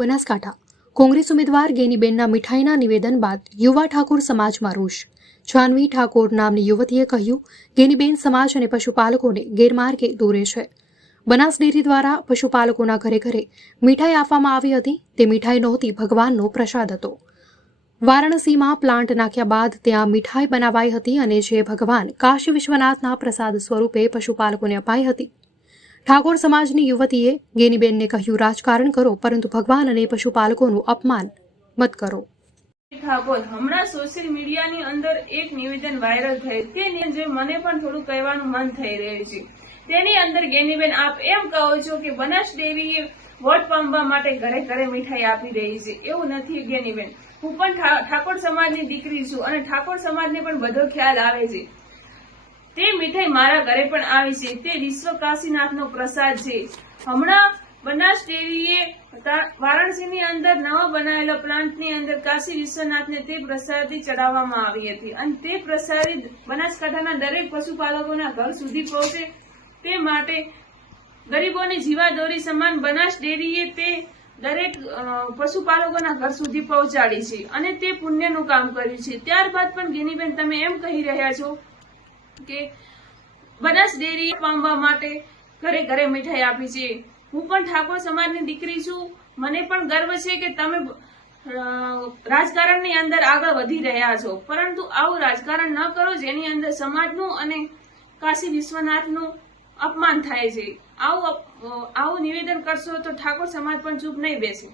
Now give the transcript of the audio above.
બનાસકાંઠા. કોંગ્રેસ ઉમેદવાર ગેનીબેનના મીઠાઈના નિવેદન બાદ યુવા ઠાકોર સમાજમાં રોષ. જાનવી ઠાકોર નામની યુવતીએ કહ્યું, ગેનીબેન સમાજ અને પશુપાલકોને ગેરમાર્ગે દોરે છે. બનાસ ડેરી દ્વારા પશુપાલકોના ઘરે ઘરે મીઠાઈ આપવામાં આવી હતી. તે મીઠાઈ નહોતી, ભગવાનનો પ્રસાદ હતો. વારાણસીમાં પ્લાન્ટ નાખ્યા બાદ ત્યાં મીઠાઈ બનાવાઈ હતી અને જે ભગવાન કાશી વિશ્વનાથના પ્રસાદ સ્વરૂપે પશુપાલકોને અપાઈ હતી ઠાકોર સમાજની યુવતીએ ગેનીબેનને કહ્યું, રાજકારણ કરો, પરંતુ ભગવાન અને પશુપાલકોનું અપમાન મત કરો. ઠાકોર, હમણાં સોશિયલ મીડિયાની અંદર એક નિવેદન વાયરલ થયું. તે જે મને પણ થોડું કહેવાનું મન થઈ રહ્યું છે. તેની અંદર ગેનીબેન, આપ એમ કહો છો કે બનાસ દેવીએ વોટ પામવા માટે ઘરે ઘરે મીઠાઈ આપી રહી છે. એવું નથી, ગેનીબેન. હું પણ ઠાકોર સમાજની દીકરી છું અને ઠાકોર સમાજને પણ બધો ખ્યાલ આવે છે. મીઠાઈ મારા ઘરે પણ આવી છે. તે વિશ્વ કાશીનાથનો પ્રસાદ છે. હમણાં બનાસ ડેરીએ વારાણસીની અંદર નવા બનાવેલા પ્લાન્ટની અંદર કાશી વિશ્વનાથને તે પ્રસાદી ચડાવવામાં આવી હતી. અને તે પ્રસાદી બનાસકાંઠાના દરેક પશુપાલકોના ઘર સુધી પહોંચે તે માટે ગરીબોની જીવાદોરી સમાન બનાસ ડેરીએ તે દરેક પશુપાલકોના ઘર સુધી પહોંચાડી છે અને તે પુણ્યનું કામ કર્યું છે. ત્યારબાદ પણ ગિનીબેન, તમે એમ કહી રહ્યા છો કે બનાસ ડેરી પામવા માટે ઘરે ઘરે મીઠાઈ આપી છે. હું પણ ઠાકોર સમાજની દીકરી છું. મને પણ ગર્વ છે કે તમે રાજકારણની અંદર આગળ વધી રહ્યા છો. પરંતુ આવું રાજકારણ ન કરો જેની અંદર સમાજનું અને કાશી વિશ્વનાથનું અપમાન થાય છે. આવું આવું નિવેદન કરશો તો ઠાકોર સમાજ પણ ચૂપ નહીં બેસે.